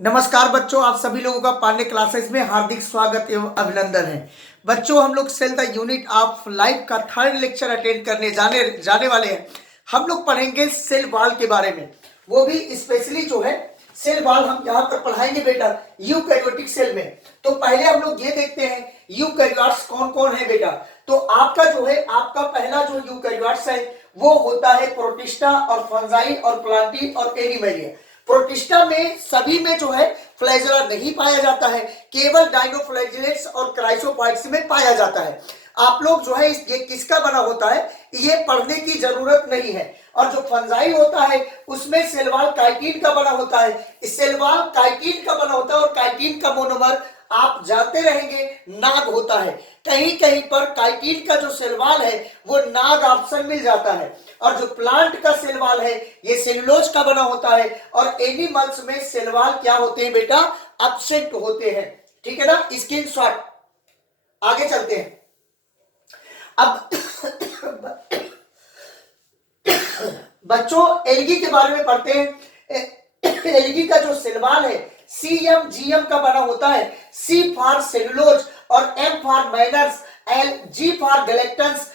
नमस्कार बच्चों, आप सभी लोगों का पांडे क्लासेस में हार्दिक स्वागत एवं अभिनंदन है। बच्चों, हम लोग cell the unit of life का थर्ड लेक्चर अटेंड करने जाने वाले हैं। हम लोग पढ़ेंगे सेल वॉल के बारे में, वो भी स्पेशली जो है सेल वॉल हम यहाँ पर पढ़ाएंगे बेटा यूकैरियोटिक सेल में। तो पहले हम लोग ये देखते हैं यूकैरियोट्स कौन कौन है बेटा। तो आपका जो है आपका पहला जो यूकैरियोट्स है वो होता है प्रोटिस्टा और फंजाई और प्लांटी और एनिमैलिया। प्रोटिस्टा में सभी में जो है फ्लैजेला नहीं पाया जाता है, केवल डाइनोफ्लैजिलेट्स और क्राइसोपॉइड्स में पाया जाता है। आप लोग जो है ये किसका बना होता है ये पढ़ने की जरूरत नहीं है। और जो फंजाई होता है उसमें सेल वॉल काइटिन का बना होता है। सेल वॉल काइटिन का बना होता है और काइटिन का मोनोमर आप जानते रहेंगे नाग होता है। कहीं कहीं पर काइटिन का जो सेल वॉल है वो नाग ऑप्शन मिल जाता है। और जो प्लांट का सेल वॉल है ये सेलुलोज का बना होता है। और एनिमल्स में सेल वॉल क्या होते हैं बेटा, एब्सेंट होते हैं। ठीक है ना, स्क्रीनशॉट। आगे चलते हैं। अब बच्चों एल्गी के बारे में पढ़ते हैं। एल्गी का जो सेल वॉल है CMGM का बना होता है। C फॉर सेलुलोज और M for miners, G for galactans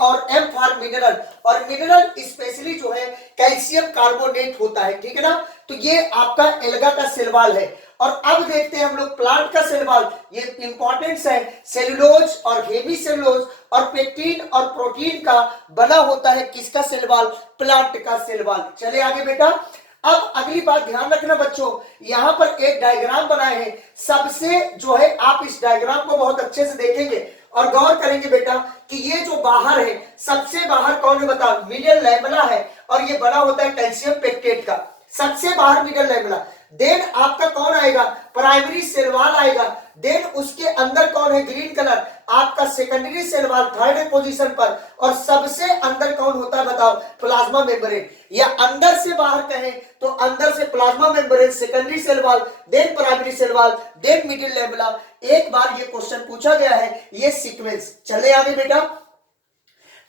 और M फॉर मिनरल। और मिनरल स्पेशली जो है कैल्शियम कार्बोनेट होता है। ठीक है ना, तो ये आपका एल्गा का सेल वॉल है। और अब देखते हैं हम लोग प्लांट का सेल वॉल। ये इंपॉर्टेंस है, सेलुलोज और हेमी सेलुलोज और पेक्टिन और प्रोटीन का बना होता है किसका सेल वॉल, प्लांट का सेल वॉल। चले आगे बेटा। अब अगली बात ध्यान रखना बच्चों, यहां पर एक डायग्राम बनाए हैं। सबसे जो है आप इस डायग्राम को बहुत अच्छे से देखेंगे और गौर करेंगे बेटा कि ये जो बाहर है सबसे बाहर कौन है बताओ, मिडल लैमेला है। और ये बना होता है कैल्शियम पेक्टेट का, सबसे बाहर मिडल लैमेला। देन आपका कौन आएगा, प्राइमरी सेल वॉल आएगा। देन उसके अंदर कौन है, ग्रीन कलर, आपका secondary cell wall third position पर। और सबसे अंदर कौन होता है बताओ, प्लाज्मा मेम्ब्रेन। या अंदर से बाहर कहें तो अंदर से plasma membrane, secondary cell wall, then primary cell wall, then middle lamella. एक बार ये क्वेश्चन पूछा गया है, ये सीक्वेंस। चले आगे बेटा।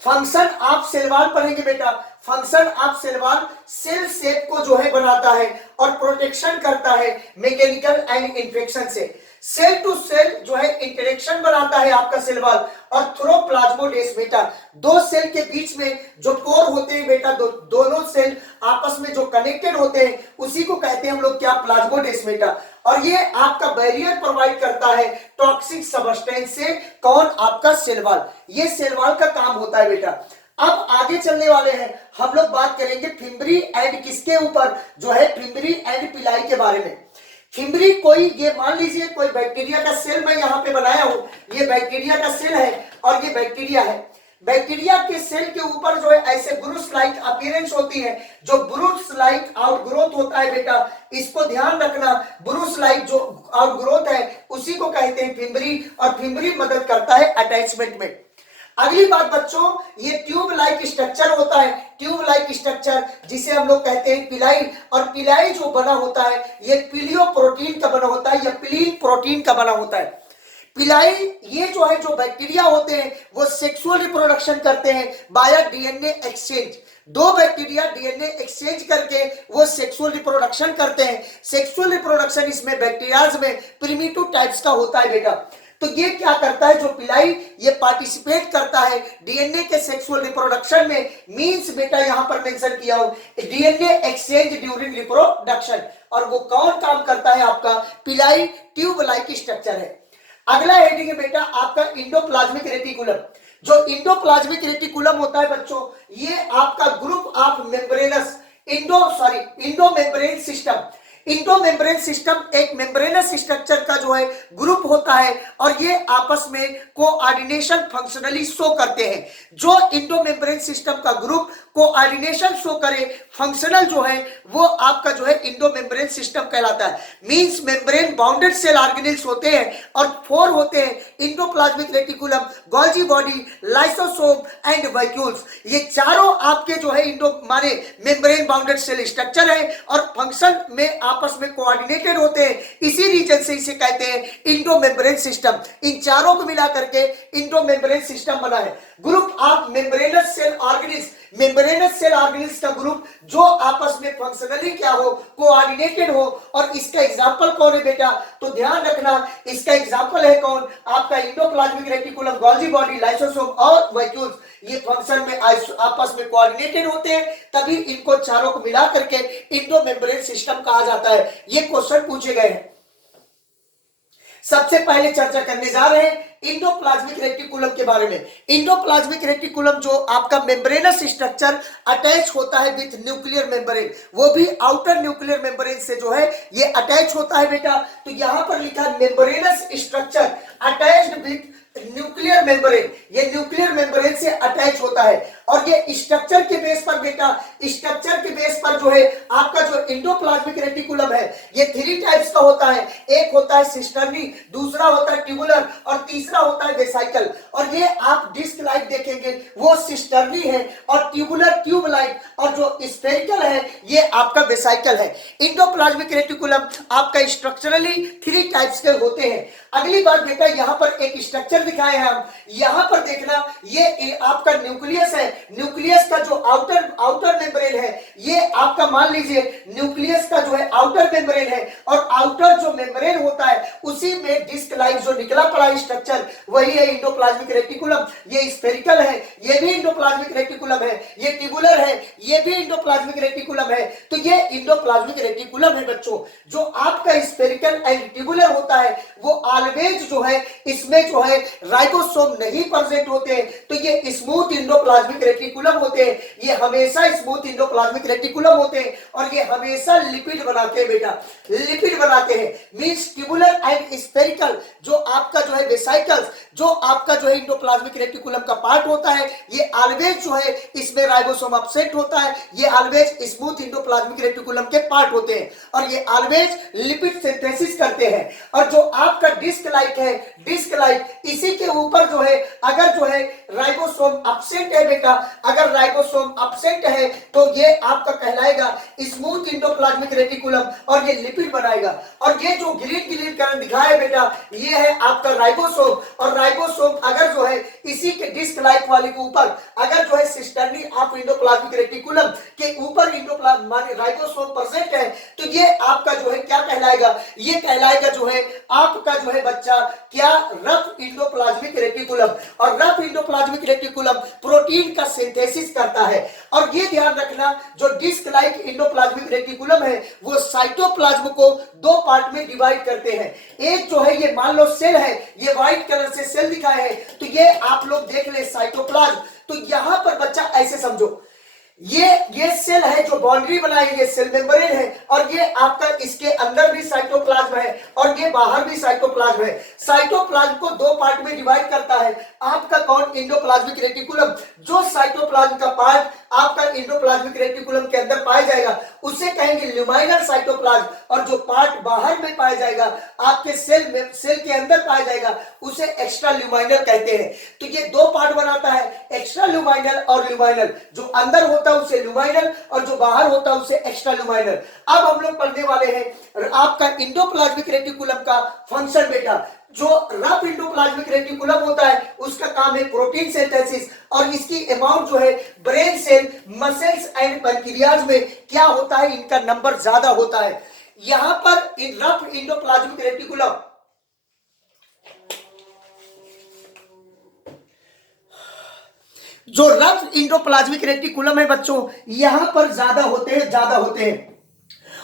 फंक्शन ऑफ सेल वॉल पढ़ेंगे बेटा। Function of cell wall cell shape को जो है बनाता है और प्रोटेक्शन करता है मैकेनिकल एंड इन्फेक्शन से। सेल टू सेल जो है इंटरेक्शन बनाता है आपका सेल वॉल। और थ्रो प्लाज्मोडेस्माटा, दो सेल के बीच में जो पोर होते हैं बेटा, दोनों सेल आपस में जो कनेक्टेड होते हैं उसी को कहते हैं हम लोग क्या, प्लाज्मोडेस्माटा। और ये आपका बैरियर प्रोवाइड करता है टॉक्सिक सब्सटेंस से, कौन, आपका सेल वॉल। ये सेल वॉल का काम होता है बेटा। अब आगे चलने वाले हैं, हम लोग बात करेंगे फिम्बरी एंड किसके ऊपर, जो है फिम्बरी एंड पिलाई के बारे में। फिम्बरी कोई, ये मान लीजिए कोई बैक्टीरिया का सेल मैं यहाँ पे बनाया हूं, ये बैक्टीरिया का सेल है और ये बैक्टीरिया है। बैक्टीरिया के सेल के ऊपर जो है ऐसे ब्रूस लाइक अपीयरेंस होती है। जो ब्रूस लाइक आउटग्रोथ होता है बेटा, इसको ध्यान रखना, ब्रूस लाइक जो आउटग्रोथ है उसी को कहते हैं फिम्बरी। और फिम्बरी मदद करता है अटैचमेंट में। अगली बात बच्चों, ये ट्यूब लाइक स्ट्रक्चर होता है, ट्यूब लाइक स्ट्रक्चर जिसे हम लोग कहते हैं पिलाई। और पिलाई जो बना होता है ये पिलियो प्रोटीन का बना होता है या पिलीन प्रोटीन का बना होता है। पिलाई ये जो है, जो बैक्टीरिया होते हैं वो सेक्सुअल रिप्रोडक्शन करते हैं बाय डीएनए एक्सचेंज। दो बैक्टीरिया डीएनए एक्सचेंज करके वो सेक्सुअल रिप्रोडक्शन करते हैं। सेक्सुअल रिप्रोडक्शन इसमें बैक्टीरियाज में प्रिमिटिव टाइप्स का होता है बेटा। तो ये क्या करता है, जो पिलाई ये पार्टिसिपेट करता है डीएनए के सेक्सुअल रिप्रोडक्शन में। मींस बेटा यहां पर मेंशन किया हो डीएनए एक्सचेंज ड्यूरिंग रिप्रोडक्शन। और वो कौन काम करता है, आपका पिलाई ट्यूब लाइक स्ट्रक्चर है। अगला हेडिंग है बेटा आपका इंडोप्लाज्मिक रेटिकुलम। जो इंडोप्लाज्मिक रेटिकुलम होता है बच्चों, ये आपका group of membranes Indo membrane system. Indo membrane system एक मेम्ब्रेनस स्ट्रक्चर का जो है ग्रुप होता है और ये आपस में कोऑर्डिनेशन फंक्शनली शो करते हैं। जो इंडो मेम्ब्रेन सिस्टम का ग्रुप कोऑर्डिनेशन शो करे फंक्शनल जो है वो आपका जो है इंडो मेम्ब्रेन सिस्टम कहलाता है। Means membrane bounded cell organelles होते हैं और 4 होते हैं, endoplasmic reticulum, Golgi body, lysosome and vacuoles. ये चारों आपके जो है इंडो माने मेम्ब्रेन बाउंडेड सेल स्ट्रक्चर है और फंक्शन में आपस में कोऑर्डिनेटेड होते हैं। इसी रीजन से इसे कहते हैं इंडो मेम्ब्रेन सिस्टम। इन चारों को मिला करके इंडो मेम्ब्रेन सिस्टम बना है। Group of membranous cell organelles, membranous cell organelles का ग्रुप जो आपस में फंक्शनली क्या हो, कोऑर्डिनेटेड हो। और इसका एग्जांपल कौन है बेटा, तो ध्यान रखना इसका एग्जांपल है कौन, आपका endoplasmic reticulum, Golgi body, lysosome और वैक्यूल्स। ये फंक्शन में आपस में कोऑर्डिनेटेड होते हैं, तभी इनको चारों को मिला करके इंडो मेम्ब्रेन सिस्टम कहा जाता है। ये क्वेश्चन पूछे गए हैं। सबसे पहले चर्चा करने जा रहे हैं इंडोप्लाज्मिक रेटिकुलम के बारे में। इंडोप्लाज्मिक रेटिकुलम जो आपका मेम्ब्रेनस स्ट्रक्चर अटैच होता है विथ न्यूक्लियर मेम्ब्रेन, वो भी आउटर न्यूक्लियर मेम्ब्रेन से जो है ये अटैच होता है बेटा। तो यहां पर लिखा है membranous structure attached with nuclear membrane, ये न्यूक्लियर मेम्ब्रेन से अटैच होता है। और ये स्ट्रक्चर के बेस पर बेटा, स्ट्रक्चर के बेस पर जो है आपका जो इंडोप्लाज्मिक रेटिकुलम है ये 3 टाइप्स का होता है। एक होता है सिस्टर्नी, दूसरा होता है ट्यूबुलर और तीसरा होता है वेसाइकल। और ये आप डिस्क लाइक देखेंगे वो सिस्टर्नी है और ट्यूबुलर ट्यूब लाइक, और जो स्फेरिकल है ये आपका वेसाइकल है। इंडोप्लाज्मिक रेटिकुलम आपका स्ट्रक्चरली 3 टाइप्स के होते हैं। अगली बात बेटा यहां पर एक स्ट्रक्चर दिखाए हैं हम, यहां पर देखना ये आपका न्यूक्लियस है। न्यूक्लियस का जो आउटर मेम्ब्रेन है ये आपका मान लीजिए न्यूक्लियस का जो है आउटर मेम्ब्रेन है, और आउटर जो मेम्ब्रेन होता है उसी में डिस्क लाइक जो निकला पड़ा स्ट्रक्चर वही है इंडोप्लाज्मिक रेटिकुलम। ये स्फेरिकल है, ये भी इंडोप्लाज्मिक रेटिकुलम है, ये ट्यूबुलर है, ये भी इंडोप्लाज्मिक रेटिकुलम है। तो ये इंडोप्लाज्मिक रेटिकुलम है बच्चों। जो आपका स्फेरिकल एंड ट्यूबुलर होता है वो ऑलवेज जो है इसमें जो है राइबोसोम नहीं प्रेजेंट होते हैं, तो ये स्मूथ इंडोप्लाज्मिक रेटिकुलम होते हैं। ये हमेशा स्मूथ इंडोप्लाज्मिक रेटिकुलम होते हैं और ये हमेशा लिपिड बनाते हैं बेटा, लिपिड बनाते हैं। मींस ट्यूबुलर एंड स्फेरिकल जो आपका जो है वेसाइकल्स, जो आपका जो है इंडोप्लाज्मिक रेटिकुलम का पार्ट होता है ये ऑलवेज जो है इसमें राइबोसोम अपसेट होता है, ये ऑलवेज स्मूथ इंडोप्लाज्मिक रेटिकुलम के पार्ट होते हैं और ये ऑलवेज लिपिड सिंथेसिस करते हैं। और जो आपका डिस्क लाइक है, डिस्क लाइक इसी के ऊपर जो है अगर जो है राइबोसोम अपसेंट है बेटा, अगर राइबोसोम अपसेंट है तो ये आपका कहलाएगा स्मूथ इंडोप्लाज्मिक रेटिकुलम और ये लिपिड बनाएगा। और ये जो ग्रीन ग्रीन कलर दिखाया है बेटा ये है आपका राइबोसोम, और राइबोसोम अगर जो है इसी के डिस्क लाइक वाले के ऊपर अगर जो है सिस्टर्नी ऑफ इंडोप्लाज्मिक रेटिकुलम के ऊपर इंडोप्लाज्म माने राइबोसोम प्रेजेंट है तो ये आपका जो है क्या कहलाएगा, ये कहलाएगा जो है आपका जो है बच्चा क्या, रफ इंडोप्लाज्मिक रेटिकुलम। और रफ इंडोप्लाज्मिक रेटिकुलम प्रोटीन का सिंथेसिस करता है। और ये ध्यान रखना जो डिस्क लाइक इंडोप्लाज्मिक रेटिकुलम है वो साइटोप्लाज्म को 2 पार्ट में डिवाइड करते हैं। एक जो है ये मान लो सेल है, ये व्हाइट कलर से सेल दिखाए है तो ये आप लोग देख ले साइटोप्लाज्म। तो यहां पर बच्चा ऐसे समझो ये सेल है जो बाउंड्री बनाई, ये सेल मेम्ब्रेन है और ये आपका इसके अंदर भी साइटोप्लाज्म है और ये बाहर भी साइटोप्लाज्म है। साइटोप्लाज्म को 2 पार्ट में डिवाइड करता है आपका कौन, इंडोप्लाज्मिक रेटिकुलम। जो साइटोप्लाज्म का पार्ट आपका इंडोप्लाज्मिक रेटिकुलम के अंदर पाया जाएगा उसे कहेंगे ल्यूमाइनर साइटोप्लाज्म, और जो पार्ट बाहर में पाया जाएगा आपके सेल के अंदर पाया जाएगा उसे एक्स्ट्रा ल्यूमाइनर कहते हैं। तो ये 2 पार्ट बनाता है, एक्स्ट्रा ल्यूमाइनर और ल्यूमाइनर। जो अंदर होता है उसे ल्यूमाइनर और जो बाहर होता है उसे एक्स्ट्रा ल्यूमाइनर। अब हम लोग पढ़ने वाले हैं आपका इंडोप्लाज्मिक रेटिकुलम का फंक्शन बेटा। जो रफ इंडोप्लाज्मिक रेटिकुलम होता है उसका काम है प्रोटीन सिंथेसिस, और इसकी अमाउंट जो है brain cell, muscles and pancreas में क्या होता है इनका नंबर ज्यादा होता है। यहां पर इन रफ इंडोप्लाज्मिक रेटिकुलम जो रफ इंडोप्लाज्मिक रेटिकुलम है बच्चों यहां पर ज्यादा होते हैं।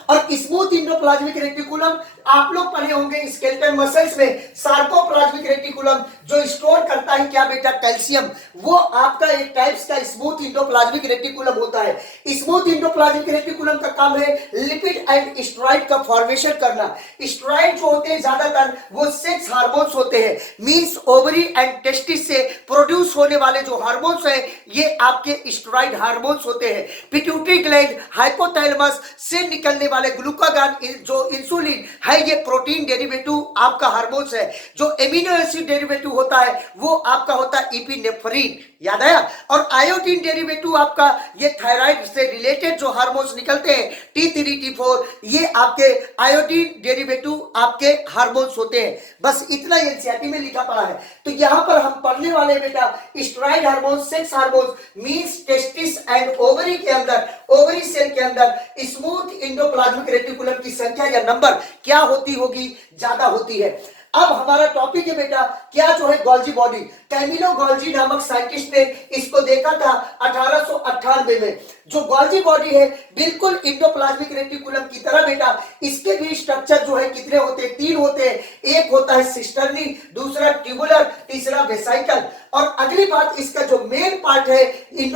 और स्मूथ इंडोप्लाज्मिक रेटिकुलम आप लोग पढ़े होंगे स्केलेटल मसल्स में। सार्कोप्लाज्मिक रेटिकुलम जो स्टोर करता है क्या बेटा, कैल्शियम, वो आपका एक टाइप्स का स्मूथ इंडोप्लाज्मिक रेटिकुलम होता है। स्मूथ इंडोप्लाज्मिक रेटिकुलम का काम है लिपिड एंड स्टेरॉइड का फॉर्मेशन करना। स्टेरॉइड जो होते हैं ज्यादातर वो सेक्स हार्मोन्स होते हैं, मींस ओवरी एंड टेस्टिस से प्रोड्यूस होने वाले जो हार्मोन्स हैं ये आपके स्टेरॉइड हार्मोन्स होते हैं। पिट्यूटरी ग्लैंड, हाइपोथैलेमस से निकलने वाले ग्लूकागॉन जो इंसुलिन है ये प्रोटीन डेरिवेटिव आपका हार्मोन्स है। जो एमिनो एसिड डेरिवेटिव होता है वो आपका होता है इपिनेफ्रिन, याद आया। और आयोडीन डेरिवेटिव आपका ये थायराइड से रिलेटेड जो हार्मोन्स निकलते हैं T3 T4, ये आपके आयोडीन डेरिवेटिव आपके हार्मोन्स होते हैं। बस इतना एनसीईआरटी में लिखा पड़ा है। तो यहाँ पर हम पढ़ने वाले बेटा steroid hormone, sex hormone means testis and ovary के अंदर, ओवरी सेल के अंदर स्मूथ इंडोप्लाज्मिक रेटिकुलम की संख्या या नंबर क्या होती होगी, ज्यादा होती है। अब हमारा टॉपिक है बेटा क्या जो है गोल्जी बॉडी। कैमिलो गोल्जी नामक साइंटिस्ट ने इसको देखा था 1898 में। जो गोल्जी बॉडी है बिल्कुल इंडोप्लाज्मिक रेटिकुलम की तरह बेटा, इसके भी स्ट्रक्चर जो है कितने होते हैं, 3 होते हैं। एक होता है सिस्टर्नी, दूसरा ट्यूबुलर, तीसरा वेसाइकल। और अगली बात, इसका जो मेन पार्ट है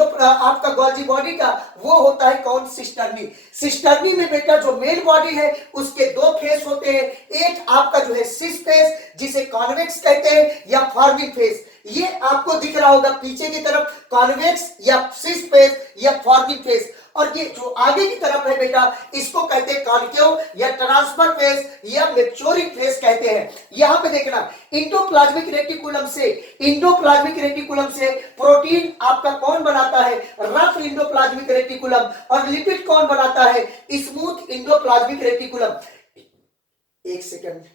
आपका गोल्जी बॉडी का वो होता है कौन, सिस्टर्नी। सिस्टर्नी में बेटा जो मेन बॉडी है उसके 2 फेस होते हैं। एक आपका जो है सिस फेस जिसे कॉन्वेक्स कहते हैं या फॉर्मिंग फेस, ये आपको दिख रहा होगा पीछे की तरफ, कॉन्वेक्स या सिस फेस या फॉर्मिंग फेस। और ये जो आगे की तरफ है बेटा इसको कहते हैं कॉन्केव या ट्रांसफर फेस या मैच्योरिंग फेस कहते हैं। यहां पे देखना इंडोप्लाज्मिक रेटिकुलम से प्रोटीन आपका कौन बनाता है, रफ इंडोप्लाज्मिक रेटिकुलम। और लिपिड कौन बनाता है, स्मूथ इंडोप्लाज्मिक रेटिकुलम। एक सेकंड,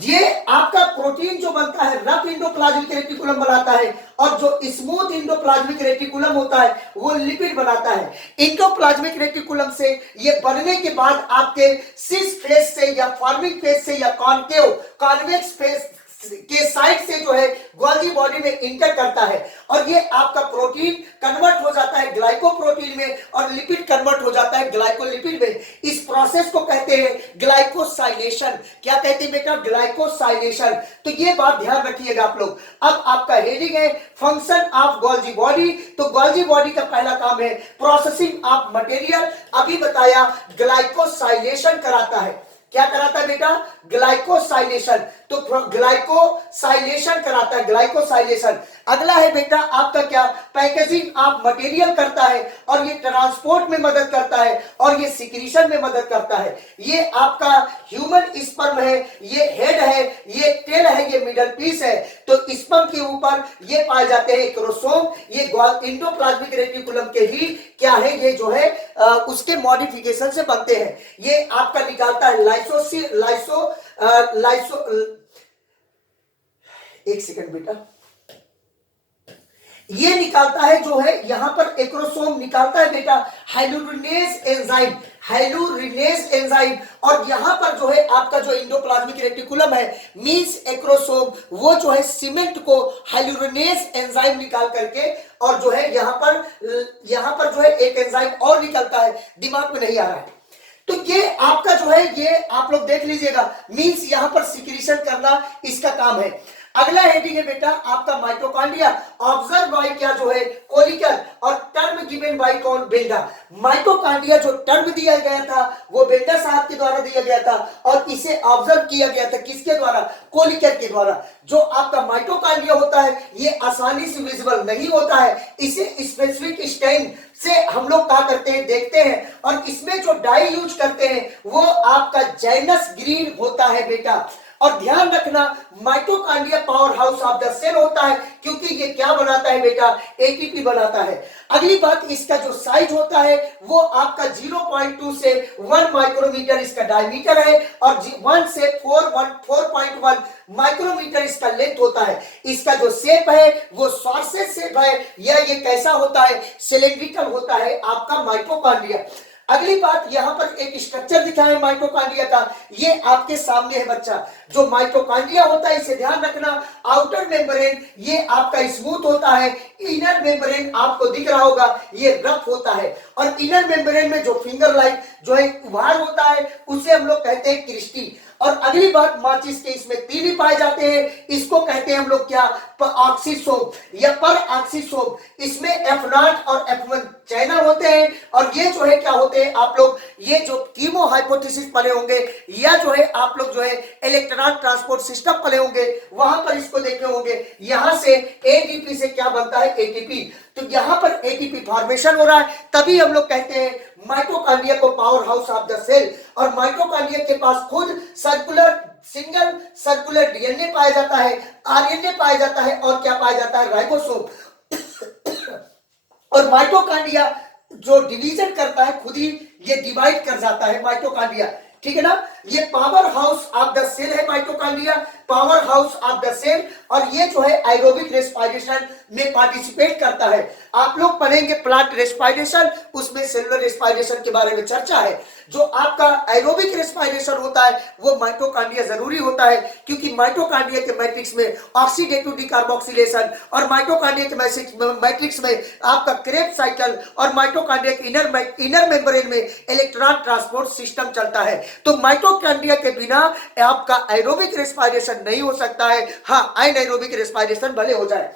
ये आपका प्रोटीन जो बनता है रफ इंडोप्लाज्मिक रेटिकुलम बनाता है, और जो स्मूथ इंडोप्लाज्मिक रेटिकुलम होता है वो लिपिड बनाता है। इंडोप्लाज्मिक रेटिकुलम से ये बनने के बाद आपके सिस फेस से या फॉर्मिंग फेस से या कॉन्केव कॉन्वेक्स फेस के साइड से जो है गोल्जी बॉडी में इंटर करता है, और ये आपका प्रोटीन कन्वर्ट हो जाता है ग्लाइकोप्रोटीन में, और लिपिड कन्वर्ट हो जाता है ग्लाइकोलिपिड में। इस प्रोसेस को कहते हैं ग्लाइकोसाइलेशन। क्या कहते हैं बेटा, ग्लाइकोसाइलेशन। तो ये बात ध्यान रखिएगा आप लोग। अब आपका हेडिंग है फंक्शन ऑफ गोल्जी बॉडी। तो गोल्जी बॉडी का पहला काम है प्रोसेसिंग ऑफ मटेरियल। अभी बताया ग्लाइकोसाइलेशन कराता है। क्या कराता है बेटा, ग्लाइकोसाइलेशन। तो ग्लाइकोसाइलेशन कराता है, ग्लाइकोसाइलेशन। अगला है बेटा आपका क्या, पैकेजिंग ऑफ मटेरियल करता है, और ये ट्रांसपोर्ट में मदद करता है, और ये सिक्रीशन में मदद करता है। ये आपका ह्यूमन स्पर्म है, ये हेड है, ये टेल है, ये मिडल पीस है। तो स्पर्म के ऊपर ये पाए जाते हैं क्रोमोसोम। ये इंडोप्लाज्मिक रेटिकुलम के ही क्या है, ये जो है उसके मॉडिफिकेशन से बनते हैं। ये आपका निकालता है एक सेकंड बेटा, ये निकालता है जो है यहां पर एक्रोसोम निकालता है बेटा हाइलुरिनेज एंजाइम। और यहां पर जो है आपका जो इंडोप्लाज्मिक रेटिकुलम है मींस एक्रोसोम, वो जो है सीमेंट को हाइलुरिनेज एंजाइम निकाल करके, और जो है यहां पर जो है एक एंजाइम और निकलता है, दिमाग में नहीं आ रहा है। तो ये आपका जो है ये आप लोग देख लीजिएगा, मींस यहां पर सिक्रीशन करना इसका काम है। अगला हेडिंग है बेटा आपका माइटोकॉन्ड्रिया। ऑब्जर्व बाय क्या जो है कोलिकल, और टर्म गिवन बाय कौन, बेंडा। माइटोकॉन्ड्रिया जो टर्म दिया गया था वो बेंडा साहब के द्वारा दिया गया था, और इसे ऑब्जर्व किया गया था किसके द्वारा, कोलिकल के द्वारा। जो आपका माइटोकॉन्ड्रिया होता है ये आसानी से विजिबल नहीं होता है, इसे स्पेसिफिक स्टेन से हम लोग क्या करते हैं, देखते हैं। और इसमें जो डाई यूज करते हैं वो आपका जैनस ग्रीन होता है बेटा। और ध्यान रखना mitochondria power house of the cell होता है, क्योंकि ये क्या बनाता है बेटा, एटीपी बनाता है। अगली बात, इसका जो साइज होता है वो आपका 0.2 से 1 माइक्रोमीटर इसका डायमीटर है, और 1 से 4.1 माइक्रोमीटर इसका लेंथ होता है। इसका जो शेप है वो सॉर्सेज शेप है, या ये कैसा होता है, सिलिंड्रिकल होता है आपका माइटोकॉन्ड्रिया। अगली बात, यहां पर एक स्ट्रक्चर दिखा है माइटोकॉन्ड्रिया का, ये आपके सामने है बच्चा। जो माइटोकॉन्ड्रिया होता है इसे ध्यान रखना, आउटर मेम्ब्रेन ये आपका स्मूथ होता है, इनर मेम्ब्रेन आपको दिख रहा होगा ये रफ होता है। और इनर मेम्ब्रेन में जो फिंगर लाइक जो है उभार होता है उसे हम लोग कहते हैं क्रिस्टी। और अगली बात, माचिस के इसमें 3 ही पाए जाते हैं, इसको कहते हैं हम लोग क्या, ऑक्सीसोम या पर ऑक्सीसोम। इसमें F0 और F1 चैनल होते हैं, और ये जो है क्या होते हैं आप लोग, ये जो कीमो हाइपोथेसिस पढ़े होंगे, या जो है आप लोग जो है इलेक्ट्रॉन ट्रांसपोर्ट सिस्टम पढ़े होंगे, वहां पर इसको देखे होंगे। यहां से एडीपी से क्या बनता है, एटीपी। तो यहां पर एटीपी फॉर्मेशन हो रहा है, तभी हम लोग कहते हैं माइटोकॉन्ड्रिया को power house of the cell. और माइटोकॉन्ड्रिया के पास खुद सर्कुलर सिंगल सर्कुलर डीएनए पाया जाता है, आरएनए पाया जाता है और क्या पाया जाता है, राइबोसोम। और माइटोकॉन्ड्रिया जो डिवीजन करता है खुद ही ये डिवाइड कर जाता है माइटोकॉन्ड्रिया, ठीक है ना। ये power house of the cell है mitochondria, power house of the cell. और ये जो है एरोबिक रेस्पिरेशन में पार्टिसिपेट करता है। आप लोग पढ़ेंगे प्लांट रेस्पिरेशन, उसमें सेलुलर रेस्पिरेशन के बारे में चर्चा है। जो आपका एरोबिक रेस्पिरेशन होता है वो माइटोकॉन्ड्रिया जरूरी होता है, क्योंकि माइटोकॉन्ड्रिया के मैट्रिक्स में ऑक्सीडेटिव डिकार्बोक्सिलेशन और माइटोकॉन्ड्रिया के मैट्रिक्स में आपका क्रेब्स साइकिल और माइटोकॉन्ड्रिया के इनर मेम्ब्रेन में इलेक्ट्रॉन ट्रांसपोर्ट सिस्टम चलता है। तो माइटोकॉन्ड्रिया के बिना आपका एरोबिक रेस्पिरेशन नहीं हो सकता है। हाँ, एनाएरोबिक रेस्पिरेशन भले हो जाए।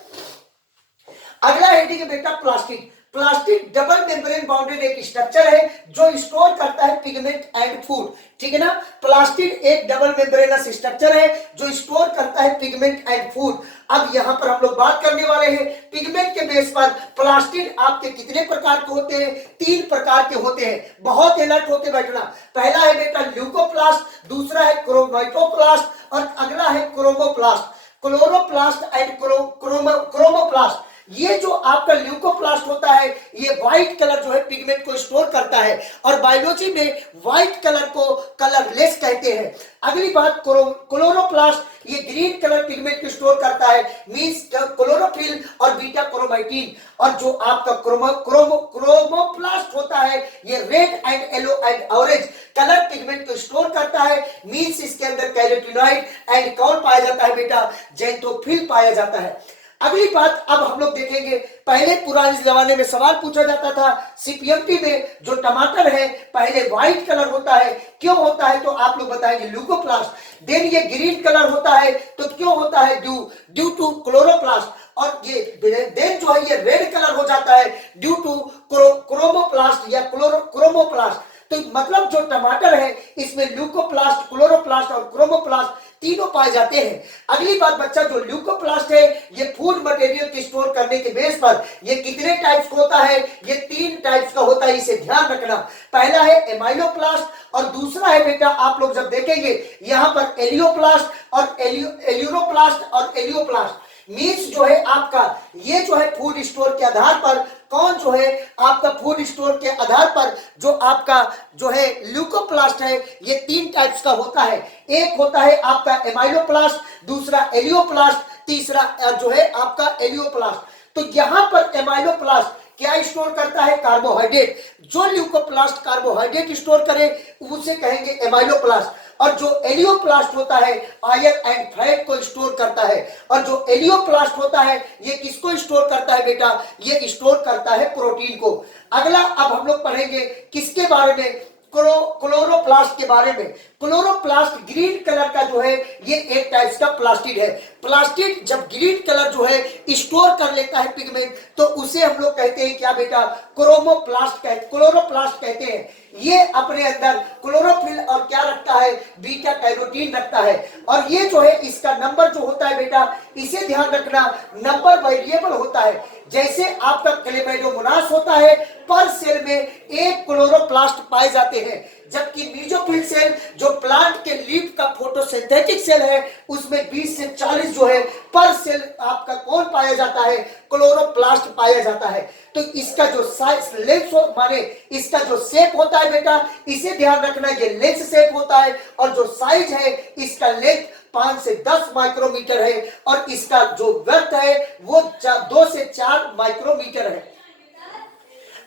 अगला हेडिंग है बेटा plastid. Plastid double membrane bounded एक स्ट्रक्चर है जो स्टोर करता है पिगमेंट एंड फूड, ठीक है ना। प्लास्टिड एक डबल मेम्ब्रेनस स्ट्रक्चर है जो स्टोर करता है पिगमेंट एंड फूड। अब यहां पर हम लोग बात करने वाले हैं पिगमेंट के बेस पर प्लास्टिड आपके कितने प्रकार के होते हैं, 3 प्रकार के होते हैं। बहुत अलर्ट होके बैठना। पहला है बेटा ल्यूकोप्लास्ट, दूसरा है क्रोमाटोप्लास्ट और अगला है क्रोमोप्लास्ट। Chloroplast and chromoplast. ये जो आपका ल्यूकोप्लास्ट होता है ये व्हाइट कलर जो है पिगमेंट को स्टोर करता है और बायोलॉजी में व्हाइट कलर को कलरलेस कहते हैं। अगली बात क्लोरोप्लास्ट, ये ग्रीन कलर पिगमेंट को स्टोर करता है, मींस क्लोरोफिल और बीटा क्रोमैटिन। और जो आपका क्रोमोप्लास्ट होता है ये red and yellow and orange colour pigment को स्टोर करता है, मींस इसके अंदर कैरोटीनॉइड एंड कौन पाया जाता है बेटा, ज़ैंथोफिल पाया जाता है। अगली बात अब हम लोग देखेंगे, पहले पुराने जमाने में सवाल पूछा जाता था सीपीएमटी में, जो टमाटर है पहले व्हाइट कलर होता है, क्यों होता है, तो आप लोग बताएंगे ल्यूकोप्लास्ट। देन ये ग्रीन कलर होता है तो क्यों होता है, ड्यू टू क्लोरोप्लास्ट। और ये देन जो है ये रेड कलर हो जाता है ड्यू टू क्रोमोप्लास्ट या क्रोमोप्लास्ट। तो मतलब जो टमाटर है इसमें ल्यूकोप्लास्ट, क्लोरोप्लास्ट और क्रोमोप्लास्ट तीनों पाए जाते हैं। अगली बात बच्चा, जो ल्यूकोप्लास्ट है ये फूड मटेरियल को स्टोर करने के बेस पर ये कितने टाइप्स का होता है, ये 3 टाइप्स का होता है, इसे ध्यान रखना। पहला है एमाइलोप्लास्ट और दूसरा है बेटा आप लोग जब देखेंगे यहां पर एलियोप्लास्ट और एल्यूरोप्लास्ट और एलियोप्लास्ट। मीन्स जो है आपका ये जो है फूड स्टोर के आधार पर कौन जो है आपका फूड स्टोर के आधार पर जो आपका जो है ल्यूकोप्लास्ट है ये 3 टाइप्स का होता है। एक होता है आपका एमाइलोप्लास्ट, दूसरा एलियोप्लास्ट, तीसरा जो है आपका एलियोप्लास्ट। तो यहां पर एमाइलोप्लास्ट क्या स्टोर करता है, कार्बोहाइड्रेट। जो ल्यूकोप्लास्ट कार्बोहाइड्रेट स्टोर करे उसे कहेंगे एमाइलोप्लास्ट। और जो एलियोप्लास्ट होता है आयरन एंड फैट को स्टोर करता है। और जो एलियोप्लास्ट होता है ये किसको स्टोर करता है बेटा, ये स्टोर करता है प्रोटीन को। अगला अब हम लोग पढ़ेंगे किसके बारे में, क्लोरोप्लास्ट के बारे में। क्लोरोप्लास्ट ग्रीन कलर का जो है ये एक टाइप का प्लास्टिड है। प्लास्टिड जब ग्रीन कलर जो है स्टोर कर लेता है पिगमेंट तो उसे हम लोग कहते हैं क्या बेटा, क्लोरोप्लास्ट कहते हैं। ये अपने अंदर क्लोरोफिल और क्या रखता है, बीटा कैरोटीन रखता है। और ये जो है इसका नंबर जो होता है बेटा, इसे ध्यान रखना, नंबर वेरिएबल होता है। जैसे आपका क्लेमाइडोमोनास होता है पर सेल में 1 क्लोरोप्लास्ट पाए जाते हैं, जबकि मीजोफिल सेल जो प्लांट के लीफ का फोटोसिंथेटिक सेल है उसमें 20 से 40 जो है पर सेल आपका कौन पाया जाता है, क्लोरोप्लास्ट पाया जाता है। तो इसका जो साइज लेंस माने इसका जो शेप होता है बेटा, इसे ध्यान रखना, ये लेंस शेप होता है। और जो साइज है इसका लेंथ 5 से 10 माइक्रोमीटर है और इसका जो वर्थ है वो 2 से 4 माइक्रोमीटर है।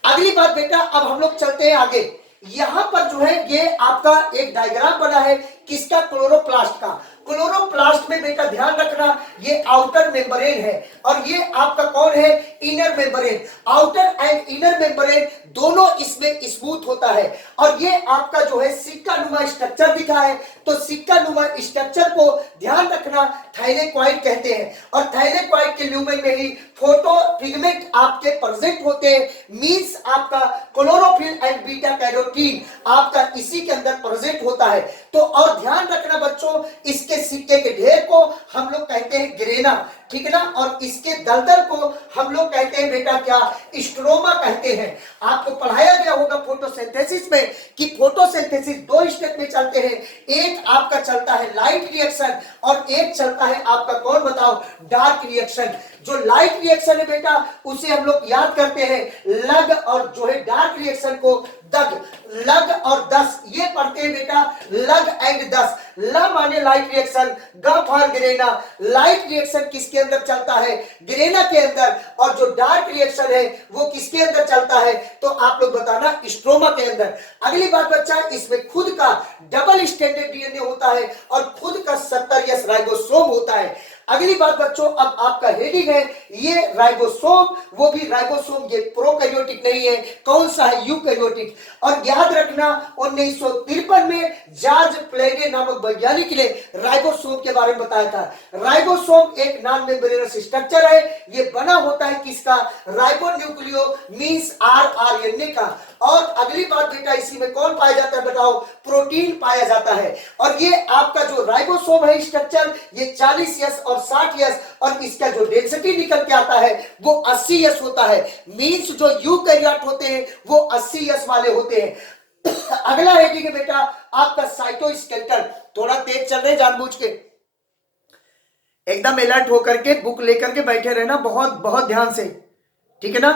अगली बात बेटा अब हम लोग चलते हैं आगे। यहां पर जो है ये आपका एक डायग्राम बना है किसका, क्लोरोप्लास्ट का। क्लोरोप्लास्ट में बेटा ध्यान रखना ये आउटर मेम्ब्रेन है और ये आपका कौन है, inner membrane. Outer and inner membrane दोनों इसमें स्मूथ होता है। और ये आपका जो है सिक्का नुमा स्ट्रक्चर दिखा है, तो सिक्का नुमा स्ट्रक्चर को ध्यान रखना थाइलेक्वाइड कहते हैं। और थाइलेक्वाइड के ल्यूमेन में ही फोटो पिगमेंट आपके प्रेजेंट होते हैं, मींस आपका क्लोरोफिल एंड बीटा कैरोटीन आपका इसी के अंदर प्रेजेंट होता है। तो और ध्यान रखना बच्चों, इसके सिक्के के ढेर को हम लोग कहते हैं ग्रेना। ठीक है ना। और इसके दलदल को हम लोग कहते हैं बेटा क्या, स्ट्रोमा कहते हैं। आपको पढ़ाया गया होगा फोटोसिंथेसिस में कि फोटोसिंथेसिस दो स्टेप में चलते हैं, एक आपका चलता है लाइट रिएक्शन और एक चलता है आपका कौन बताओ, डार्क रिएक्शन। जो लाइट रिएक्शन है बेटा उसे हम लोग याद करते हैं लग, और जो है डार्क रिएक्शन को दग। लग और दस ये पढ़ते हैं बेटा, लग एंड दस। ल माने लाइट रिएक्शन, ग फॉर ग्रेना। लाइट रिएक्शन किसके अंदर चलता है, ग्रेना के अंदर, और जो डार्क रिएक्शन है वो किसके अंदर चलता है, तो आप लोग बताना स्ट्रोमा के अंदर। अगली बात बच्चा, इसमें खुद का डबल स्टैंडर्ड डीएनए होता है और खुद का 70 राइबोसोम होता है। अगली बात बच्चों, अब आपका हेडिंग है ये राइबोसोम, वो भी राइबोसोम ये प्रोकैरियोटिक नहीं है, कौन सा है, यूकैरियोटिक। और याद रखना 1953 में जॉर्ज प्लेगे नामक वैज्ञानिक ने राइबोसोम के बारे में बताया था। राइबोसोम एक नॉन मेम्ब्रेनस स्ट्रक्चर है, ये बना होता है किसका, राइबोन्यूक्लियो मींस आरएनए का। और अगली बात बेटा, इसी में कौन पाया जाता है बताओ, प्रोटीन पाया जाता है। और ये आपका जो राइबोसोम है स्ट्रक्चर, ये 40S और 60S, और इसका जो डेंसिटी निकल के आता है वो 80S होता है। मींस जो यूकैरियोट होते हैं वो 80S वाले होते हैं। अगला हेडिंग है बेटा आपका साइटोस्केलेटन। थोड़ा तेज चल रहे जानबूझ के, एकदम अलर्ट होकर के बुक लेकर के बैठे रहना, बहुत बहुत ध्यान से, ठीक है ना।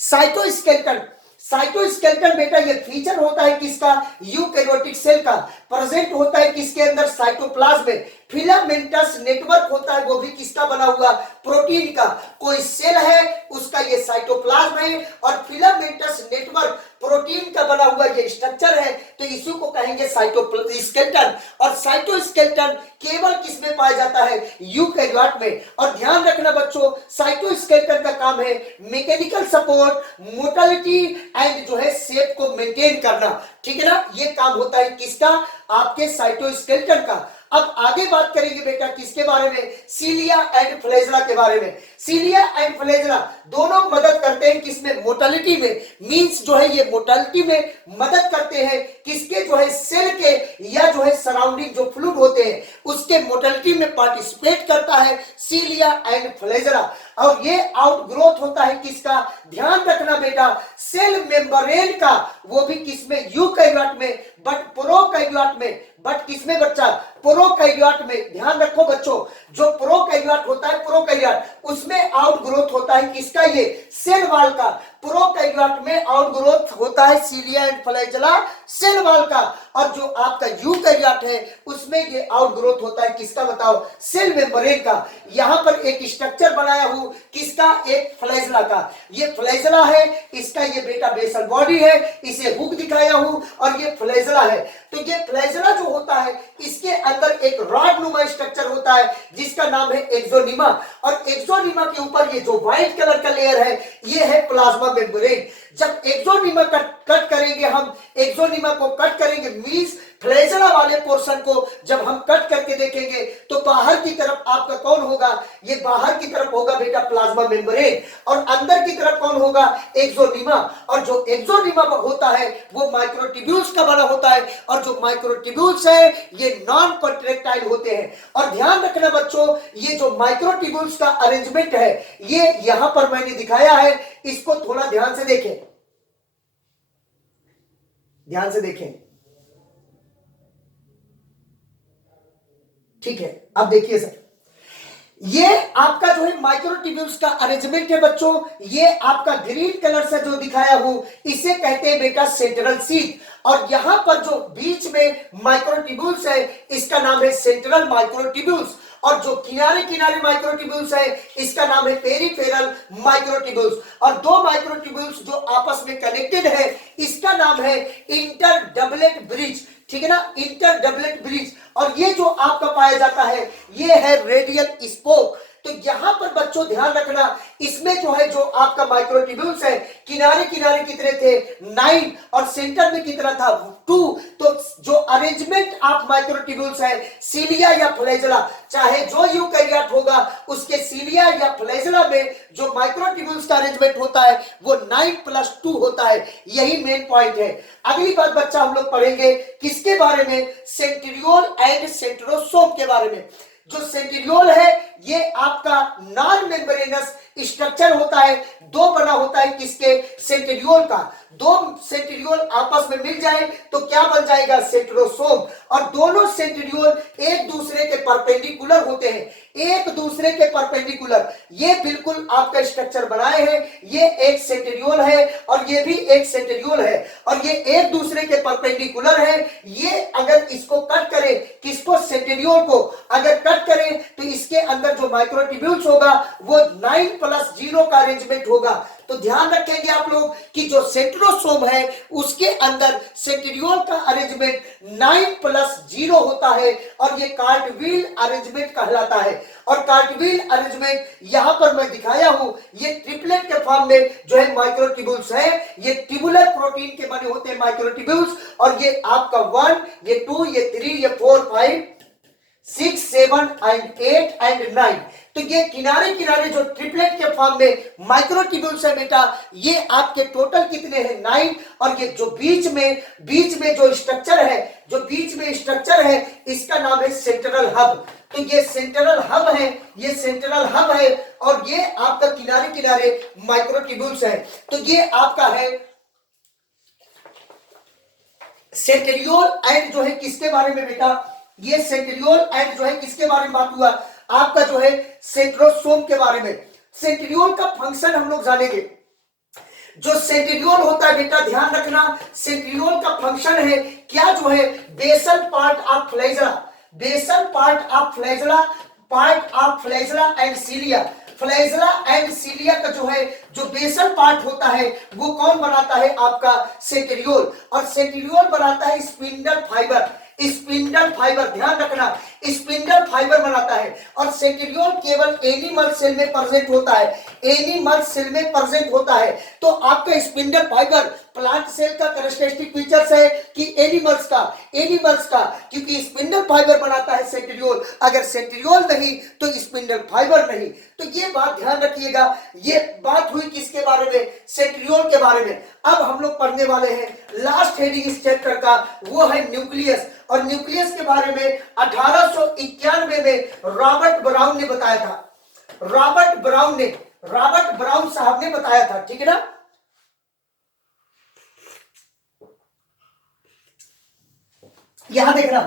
साइटोस्केलेटन, साइटोस्केलेटन बेटा ये फीचर होता है किसका, यूकैरियोटिक सेल का। प्रेजेंट होता है किसके अंदर, साइटोप्लाज्म में। फिलामेंटस नेटवर्क होता है, वो भी किसका बना हुआ, प्रोटीन का। कोई सेल है उसका ये साइटोप्लाज्म है, और फिलामेंटस नेटवर्क प्रोटीन का बना हुआ ये स्ट्रक्चर है, तो इसी को कहेंगे साइटोस्केलेटन। और साइटोस्केलेटन केवल किसमें पाया जाता है, यूकैरियोट में। और ध्यान रखना बच्चों, साइटोस्केलेटन का काम है मैकेनिकल सपोर्ट, मोटिलिटी एंड जो है शेप को मेंटेन करना, ठीक है ना। ये काम होता है किसका, आपके साइटोस्केलेटन का। अब आगे बात करेंगे बेटा किसके बारे में, सीलिया एंड फ्लैजेला के बारे में। सीलिया एंड फ्लैजेला दोनों मदद करते हैं किसमें, मोटिलिटी में। मींस जो है ये मोटिलिटी में मदद करते हैं किसके, जो है सेल के, या जो है सराउंडिंग जो फ्लूइड होते हैं उसके मोटिलिटी में पार्टिसिपेट करता है सीलिया एंड फ्लैजेला। और ये आउटग्रोथ होता है किसका, ध्यान रखना बेटा, सेल मेम्ब्रेन का, वो भी किसमें, यूकैरियोट में, बट प्रोकैरियोट में। बट किसमें बच्चा, प्रोकैरियोट में। ध्यान रखो बच्चों, जो प्रोकैरियोट होता है, प्रोकैरियोट उसमें आउटग्रोथ होता है किसका, ये सेल वॉल का। प्रोकैरियोट में आउटग्रोथ होता है cilia and flagella cell wall का। और जो आपका यूकैरियोट है उसमें ये आउटग्रोथ होता है किसका बताओ, सेल मेम्ब्रेन का। यहां पर एक स्ट्रक्चर बनाया हूं किसका, एक फ्लैजेला का। ये फ्लैजेला है, इसका ये बेटा बेसल बॉडी है, इसे हुक दिखाया हूं, और ये फ्लैजेला है। तो ये फ्लैजेला जो होता है इसके अंदर एक रॉड नुमा स्ट्रक्चर होता है जिसका नाम है एक्सोनिमा। और एक्सोनिमा के ऊपर ये जो व्हाइट कलर का लेयर है ये है प्लाज्मा मेम्ब्रेन। जब एक्सोनिमा कट करेंगे हम, एक्सोनिमा को कट करेंगे मींस फ्लैजेला वाले पोर्शन को जब हम कट करके देखेंगे तो बाहर की तरफ आपका कौन होगा, ये बाहर की तरफ होगा बेटा प्लाज्मा मेम्ब्रेन, और अंदर की तरफ कौन होगा, एक्सोनिमा। और जो एक्सोनिमा होता है वो माइक्रोट्यूब्यूल्स का बना होता है, और जो माइक्रोट्यूब्यूल्स है ये नॉन कॉन्ट्रैक्टाइल होते हैं। और ध्यान रखना बच्चों, ये जो माइक्रोट्यूब्यूल्स का अरेंजमेंट है ये यहां पर मैंने दिखाया है, इसको थोड़ा ध्यान से देखें, ध्यान से देखें, ठीक है। अब देखिए सर, ये आपका जो है माइक्रोट्यूब्यूल्स का अरेंजमेंट है बच्चों। ये आपका ग्रीन कलर से जो दिखाया हूं इसे कहते हैं बेटा सेंट्रल सीट। और यहां पर जो बीच में माइक्रोट्यूब्यूल्स है इसका नाम है सेंट्रल माइक्रोट्यूब्यूल्स। और जो किनारे किनारे माइक्रोट्यूब्यूल्स है इसका नाम है पेरिफेरल माइक्रोट्यूब्यूल्स। और दो माइक्रोट्यूब्यूल्स जो आपस में कनेक्टेड है इसका नाम है इंटरडबलेट ब्रिज, ठीक है ना, इंटरडबलेट ब्रिज। और ये जो आपका पाया जाता है ये है रेडियल स्पोक। तो यहां पर बच्चों ध्यान रखना, इसमें जो है जो आपका माइक्रोट्यूब्यूल्स है किनारे किनारे कितने थे, 9, और सेंटर में कितना था, 2। तो जो अरेंजमेंट ऑफ माइक्रोट्यूब्यूल्स है सीलिया या फ्लैजेला, चाहे जो यूकैरियोट होगा उसके सीलिया या फ्लैजेला में जो माइक्रोट्यूब्यूल्स का अरेंजमेंट होता है वो 9+2 होता है। यही मेन पॉइंट है। अगली बात बच्चा हम लोग पढ़ेंगे किसके बारे में, सेंट्रियोल एंड सेंट्रोसोम के बारे में। जो सेंट्रियोल है ये आपका नॉन मेम्ब्रेनस स्ट्रक्चर होता है, दो बना होता है किसके, सेंट्रियोल का। दो सेंट्रियोल आपस में मिल जाए तो क्या बन जाएगा, सेंट्रोसोम। और दोनों सेंट्रियोल एक दूसरे के परपेंडिकुलर होते हैं, एक दूसरे के परपेंडिकुलर। ये बिल्कुल आपका स्ट्रक्चर बनाए हैं, ये एक सेंट्रियोल है और ये भी एक सेंट्रियोल है और ये एक दूसरे के परपेंडिकुलर है। ये अगर इसको कट करें, किसको, सेंट्रियोल को अगर कट करें तो इसके अंदर जो माइक्रोट्यूब्यूल्स होगा वो 9+0 का अरेंजमेंट होगा। तो ध्यान रखेंगे आप लोग कि जो सेंट्रोसोम है उसके अंदर सेंट्रियोल का अरेंजमेंट 9+0 होता है और ये कार्टवील अरेंजमेंट कहलाता है। और कार्टवील अरेंजमेंट यहां पर मैं दिखाया हूं, ये ट्रिपलेट के फॉर्म में जो है माइक्रोट्यूब्यूल्स है, ये ट्यूबुलर प्रोटीन के बने होते हैं माइक्रोट्यूब्यूल्स। और ये आपका 1, ये 2, ये 3, ये 4, 5, 6, 7 एंड 8 एंड 9। तो ये किनारे किनारे जो ट्रिपलेट के फॉर्म में माइक्रोट्यूब्यूल्स है बेटा, ये आपके टोटल कितने हैं, 9। और ये जो बीच में जो स्ट्रक्चर है, जो बीच में स्ट्रक्चर है, इसका नाम है सेंट्रल हब। तो ये सेंट्रल हब है, ये सेंट्रल हब है और ये आपका किनारे किनारे माइक्रोट्यूब्यूल्स है। तो ये आपका है सेंट्रियोल एंड जो है किसके बारे में बेटा, ये सेंट्रियोल एंड जो है किसके बारे में बात हुआ, आपका जो है सेंट्रोसोम के बारे में। सेंट्रियोल का फंक्शन हम लोग जानेंगे। जो सेंट्रियोल होता है बेटा, ध्यान रखना, सेंट्रियोल का फंक्शन है क्या, जो है basal part of flagella, basal part of flagella, part of flagella and cilia. Flagella and cilia का जो है, जो बेसल पार्ट होता है वो कौन बनाता है, आपका सेंट्रियोल। और सेंट्रियोल बनाता है स्पिंडल फाइबर, स्पिंडल फाइबर, ध्यान रखना, स्पिंडल फाइबर बनाता है। और सेंट्रियोल केवल एनिमल सेल में प्रेजेंट होता है, एनिमल सेल में प्रेजेंट होता है। तो आपका स्पिंडल फाइबर प्लांट सेल का कैरेक्टरिस्टिक फीचर्स है कि एनिमल्स का, क्योंकि स्पिंडल फाइबर बनाता है सेंट्रियोल। अगर सेंट्रियोल नहीं तो स्पिंडल फाइबर नहीं। तो ये बात ध्यान रखिएगा। ये बात हुई किसके बारे में, सेंट्रियोल के बारे में। अब हम लोग पढ़ने वाले हैं लास्ट हेडिंग इस चैप्टर का, वो है न्यूक्लियस। और न्यूक्लियस के बारे में 1891 में रॉबर्ट ब्राउन ने बताया था, रॉबर्ट ब्राउन साहब ने बताया था, ठीक है ना। यहां देखना,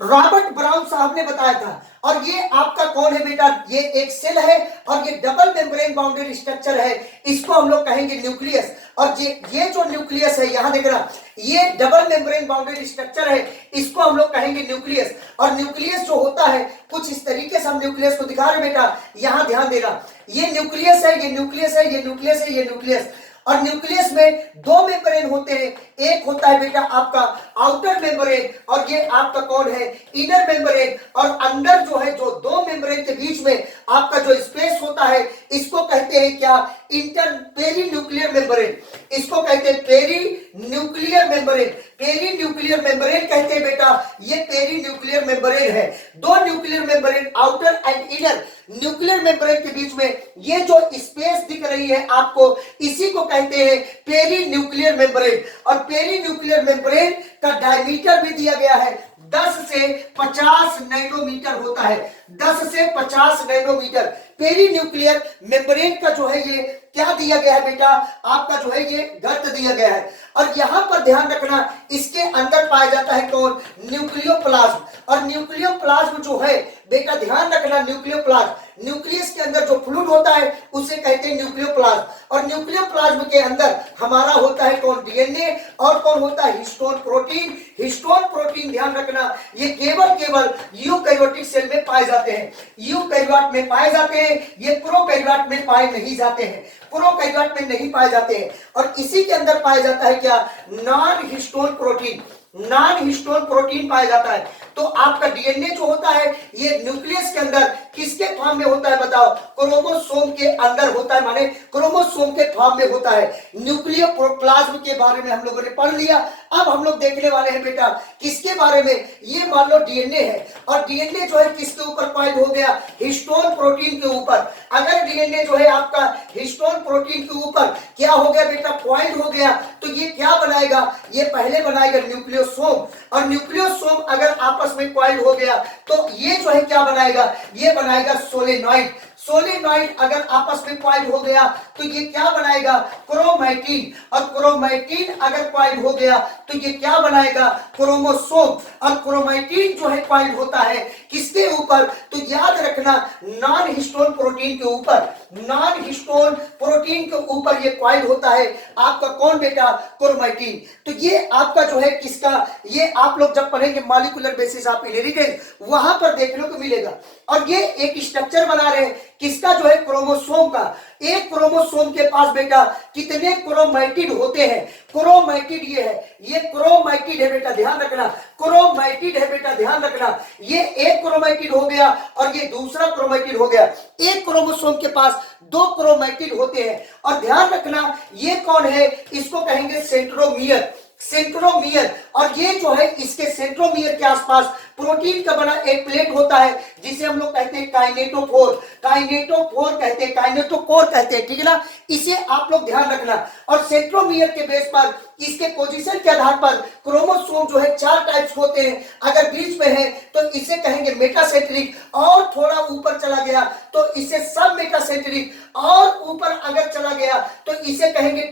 रॉबर्ट ब्राउन साहब ने बताया था। और ये आपका कौन है बेटा, ये एक सेल है और ये डबल मेम्ब्रेन बाउंडेड स्ट्रक्चर है, इसको हम लोग कहेंगे न्यूक्लियस। और ये जो न्यूक्लियस है, यहां देखना, ये डबल मेम्ब्रेन बाउंडेड स्ट्रक्चर है, इसको हम लोग कहेंगे न्यूक्लियस। और न्यूक्लियस जो होता है कुछ इस तरीके से हम न्यूक्लियस को दिखा रहे बेटा, यहां ध्यान देना, ये न्यूक्लियस है, ये न्यूक्लियस है, ये न्यूक्लियस है, ये न्यूक्लियस। और न्यूक्लियस में दो मेम्ब्रेन होते हैं, एक होता है बेटा आपका आउटर मेम्ब्रेन और ये आपका कौन है, इनर मेम्ब्रेन। और अंदर जो है, जो दो मेम्ब्रेन के बीच में आपका जो स्पेस होता है, इसको कहते हैं क्या, पेरी न्यूक्लियर मेम्ब्रेन, इसको कहते हैं perinuclear membrane. Perinuclear membrane कहते हैं बेटा, ये पेरी न्यूक्लियर मेम्ब्रेन है। दो nuclear membrane, outer and inner nuclear membrane के बीच में ये जो स्पेस दिख रही है आपको, इसी को कहते हैं पेरी न्यूक्लियर मेम्ब्रेन। और पेरी न्यूक्लियर मेम्ब्रेन का डायमीटर भी दिया गया है, 10 से 50 नैनोमीटर होता है, 10 से 50 नैनोमीटर। पेरी न्यूक्लियर मेम्ब्रेन का जो है ये क्या दिया गया है बेटा, आपका जो है ये गर्त दिया गया है। और यहां पर ध्यान रखना, इसके अंदर पाया जाता है कौन, न्यूक्लियोप्लाज्म। और न्यूक्लियोप्लाज्म जो है बेटा, ध्यान रखना, न्यूक्लियोप्लाज्म, न्यूक्लियस के अंदर जो फ्लूइड होता है उसे कहते हैं न्यूक्लियोप्लाज्म। और न्यूक्लियोप्लाज्म के अंदर हमारा होता है कौन, डीएनए। और कौन होता है, हिस्टोन प्रोटीन। हिस्टोन प्रोटीन ध्यान रखना, ये केवल यूकैरियोटिक सेल में पाए जाते हैं, यूकैरियोट में पाए जाते हैं, ये प्रोकैरियोट में पाए नहीं जाते हैं, प्रोकैरियोट में नहीं पाए जाते हैं। और इसी के अंदर पाया जाता है क्या, non histone protein, non histone protein पाया जाता है। तो आपका डीएनए जो होता है ये न्यूक्लियस के अंदर किसके फॉर्म में होता है बताओ, क्रोमोसोम के अंदर होता है, माने क्रोमोसोम के फॉर्म में होता है। न्यूक्लियोप्लाज्म के बारे में हम लोगों ने पढ़ लिया। अब हम लोग देखने वाले हैं बेटा किसके बारे में, ये मान लो डीएनए है और डीएनए जो है किसके ऊपर पॉइंट हो गया, हिस्टोन प्रोटीन के ऊपर। अगर डीएनए जो है आपका हिस्टोन प्रोटीन के ऊपर क्या हो गया बेटा, पॉइंट हो गया, तो ये क्या बनाएगा, ये पहले बनाएगा न्यूक्लियो न्यूक्लियोसोम, और न्यूक्लियोसोम अगर आपस में क्वाइल्ड हो गया तो ये जो है क्या बनाएगा, ये बनाएगा सोलेनॉइड। सोलेनॉइड अगर आपस में क्वाइल्ड हो गया तो ये क्या बनाएगा, क्रोमैटिन, और क्रोमैटिन अगर क्वाइल्ड हो गया तो ये क्या बनाएगा, क्रोमोसोम। और क्रोमैटिन जो है क्वाइल्ड होता है किसके ऊपर, तो याद रखना नॉन हिस्टोन प्रोटीन के ऊपर, नॉन हिस्टोन प्रोटीन के ऊपर ये क्वाइल्ड होता है आपका कौन बेटा, क्रोमैटिन। तो ये आपका जो है किसका, ये आप लोग जब पढ़ेंगे मॉलिक्यूलर बेसिस ऑफ इनहेरिटेंस वहां पर देखने को मिलेगा। और ये एक स्ट्रक्चर बना रहे हैं किसका, जो है क्रोमोसोम का। एक क्रोमोसोम के पास बेटा कितने क्रोमैटिड होते हैं, क्रोमैटिड ये है, ये क्रोमैटिड है बेटा, ध्यान रखना, क्रोमैटिड है बेटा, ध्यान रखना। ये एक क्रोमैटिड हो गया और ये दूसरा क्रोमैटिड हो गया। एक क्रोमोसोम के पास दो क्रोमैटिड होते हैं, और ध्यान रखना ये कौन है, इसको कहेंगे सेंट्रोमियर, सेंट्रोमियर। और ये जो है इसके सेंट्रोमियर के आसपास प्रोटीन का बना एक प्लेट होता है जिसे हम लोग कहते हैं काइनेटोफोर, काइनेटोफोर कहते हैं, काइनेटोकोर कहते हैं, ठीक है ना, इसे आप लोग ध्यान रखना। और सेंट्रोमियर के बेस पर इसके पोजीशन के आधार पर क्रोमोसोम जो है चार टाइप्स होते हैं। अगर बीच में है तो इसे कहेंगे मेटासेंट्रिक, और थोड़ा ऊपर चला गया तो इसे सब मेटासेंट्रिक, और ऊपर अगर चला गया तो इसे कहेंगे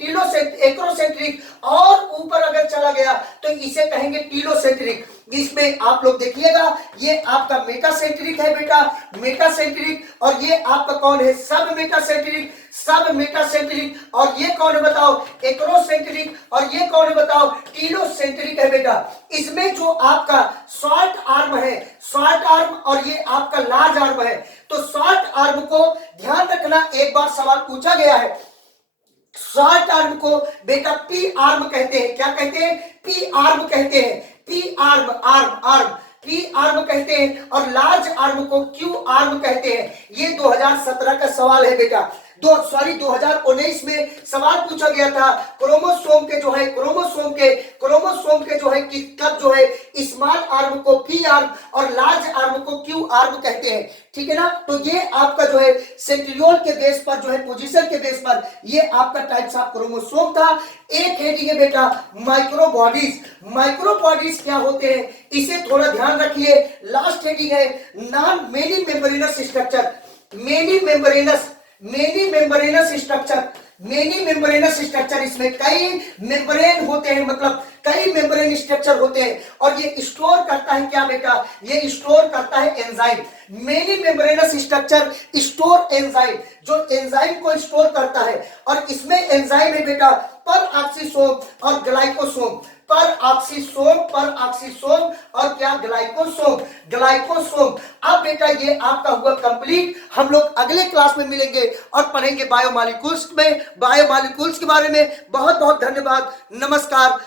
एक्रोसेंट्रिक, और ऊपर अगर चला गया तो इसे कहेंगे टीलोसेंट्रिक। इसमें आप लोग देखिएगा ये आपका मेटासेंट्रिक है बेटा, मेटासेंट्रिक, और ये आपका कौन है, सब मेटासेंट्रिक, सब मेटासेंट्रिक, और ये कौन है बताओ, एक्रोसेंट्रिक, और ये कौन है बताओ, टीलोसेंट्रिक है बेटा। इसमें जो आपका शॉर्ट आर्म है, शॉर्ट आर्म, और ये आपका लार्ज आर्म है। तो शॉर्ट आर्म को ध्यान रखना, एक बार सवाल पूछा गया है, शॉर्ट आर्म को बेटा पी आर्म कहते हैं, क्या कहते हैं, पी आर्म कहते हैं, P arm, arm, arm, P arm कहते हैं, और लार्ज आर्म को क्यू आर्म कहते हैं। ये 2017 का सवाल है बेटा, 2019 में सवाल पूछा गया था क्रोमोसोम के जो है, क्रोमोसोम के जो है कि कब जो है स्मॉल आर्म को पी आर्म और लार्ज आर्म को क्यू आर्म कहते हैं, ठीक है ना। तो ये आपका जो है सेंट्रियोल के बेस पर जो है, पोजीशन के बेस पर ये आपका टाइप्स ऑफ क्रोमोसोम था। एक हेडिंग है बेटा माइक्रोबॉडीज, माइक्रोबॉडीज क्या होते हैं इसे थोड़ा ध्यान रखिए। लास्ट हेडिंग है non many membranous structure, many membranous structure, many membranous structure, इसमें कई मेम्ब्रेन होते हैं, मतलब कई मेम्ब्रेन स्ट्रक्चर होते हैं, और ये स्टोर करता है क्या बेटा, ये स्टोर करता है enzyme. Many membranous structure store enzyme, जो एंजाइम को स्टोर करता है, और इसमें एंजाइम है बेटा पर ऑक्सीसोम और ग्लाइकोसोम, पर ऑक्सीसोम और क्या, ग्लाइकोसोम, ग्लाइकोसोम। अब बेटा ये आपका हुआ कंप्लीट। हम लोग अगले क्लास में मिलेंगे और पढ़ेंगे बायोमॉलिक्यूल्स में, बायोमॉलिक्यूल्स के बारे में। बहुत बहुत धन्यवाद, नमस्कार।